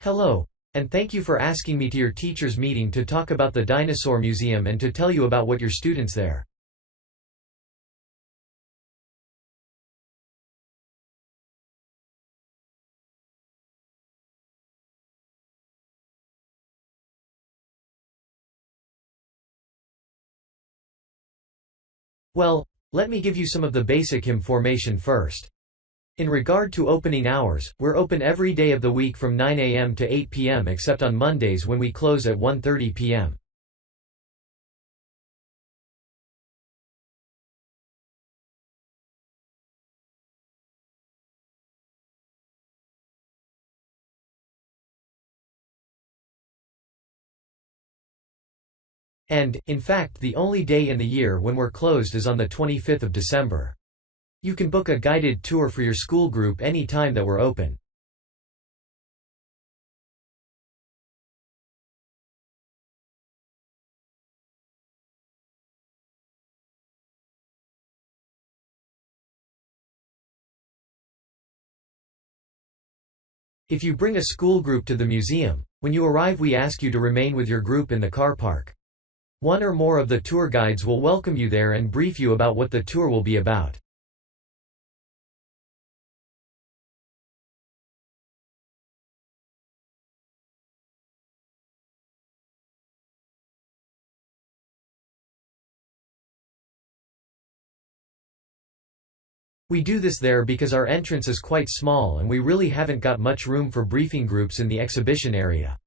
Hello, and thank you for asking me to your teachers' meeting to talk about the Dinosaur Museum and to tell you about what your students there. Well, let me give you some of the basic information first. In regard to opening hours, we're open every day of the week from 9 a.m. to 8 p.m. except on Mondays when we close at 1:30 p.m. And, in fact, the only day in the year when we're closed is on the 25th of December. You can book a guided tour for your school group any time that we're open. If you bring a school group to the museum, when you arrive we ask you to remain with your group in the car park. One or more of the tour guides will welcome you there and brief you about what the tour will be about. We do this there because our entrance is quite small and we really haven't got much room for briefing groups in the exhibition area.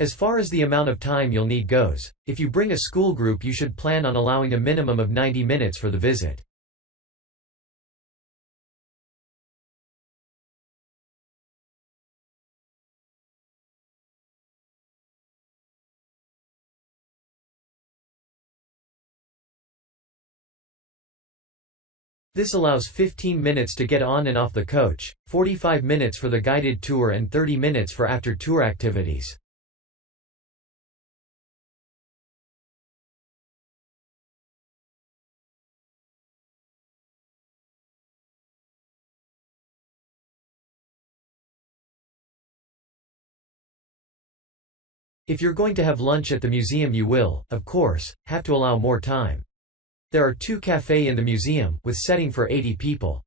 As far as the amount of time you'll need goes, if you bring a school group you should plan on allowing a minimum of 90 minutes for the visit. This allows 15 minutes to get on and off the coach, 45 minutes for the guided tour and 30 minutes for after-tour activities. If you're going to have lunch at the museum you will, of course, have to allow more time. There are 2 cafes in the museum, with setting for 80 people.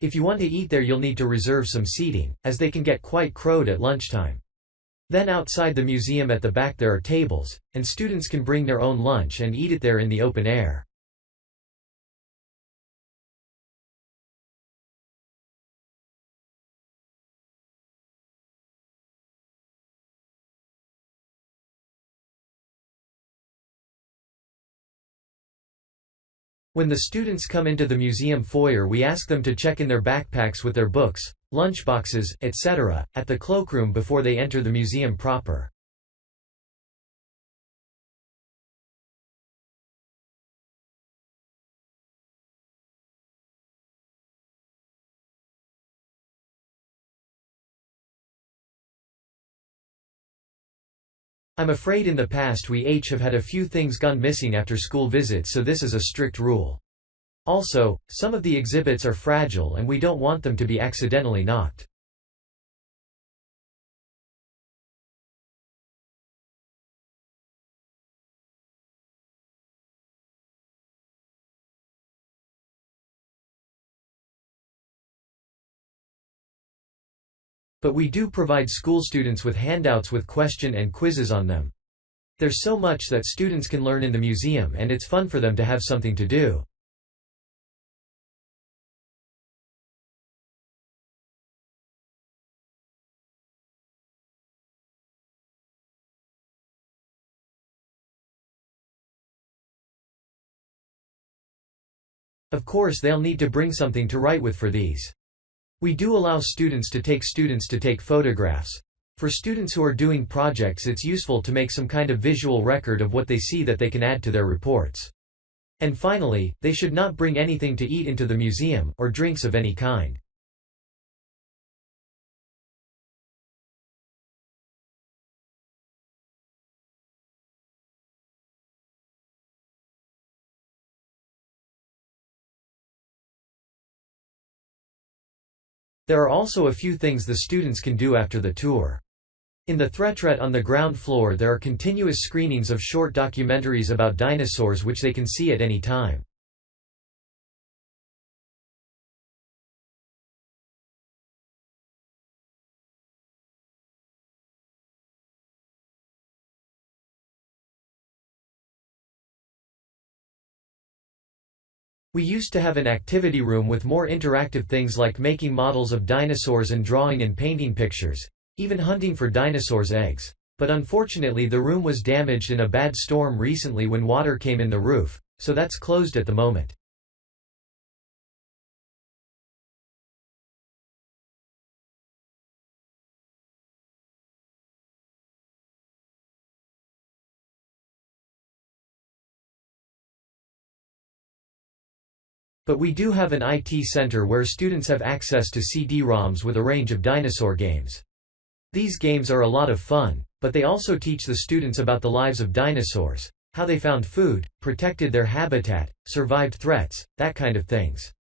If you want to eat there you'll need to reserve some seating, as they can get quite crowded at lunchtime. Then outside the museum at the back there are tables, and students can bring their own lunch and eat it there in the open air. When the students come into the museum foyer we ask them to check in their backpacks with their books, lunchboxes, etc., at the cloakroom before they enter the museum proper. I'm afraid in the past we have had a few things gone missing after school visits, so this is a strict rule. Also, some of the exhibits are fragile and we don't want them to be accidentally knocked. But we do provide school students with handouts with question and quizzes on them. There's so much that students can learn in the museum and it's fun for them to have something to do. Of course they'll need to bring something to write with for these. We do allow students to take photographs. For students who are doing projects, it's useful to make some kind of visual record of what they see that they can add to their reports. And finally, they should not bring anything to eat into the museum, or drinks of any kind. There are also a few things the students can do after the tour. In the threatret on the ground floor there are continuous screenings of short documentaries about dinosaurs which they can see at any time. We used to have an activity room with more interactive things like making models of dinosaurs and drawing and painting pictures, even hunting for dinosaurs' eggs. But unfortunately the room was damaged in a bad storm recently when water came in the roof, so that's closed at the moment. But we do have an IT center where students have access to CD-ROMs with a range of dinosaur games. These games are a lot of fun, but they also teach the students about the lives of dinosaurs, how they found food, protected their habitat, survived threats, that kind of things.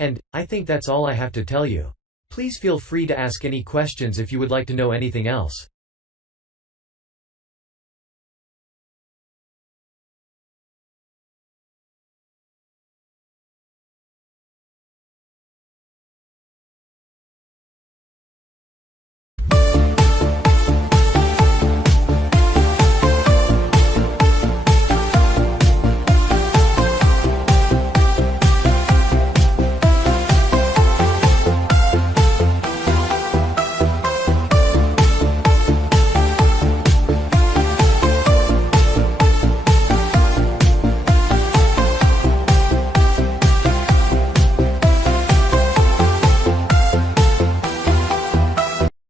And, I think that's all I have to tell you. Please feel free to ask any questions if you would like to know anything else.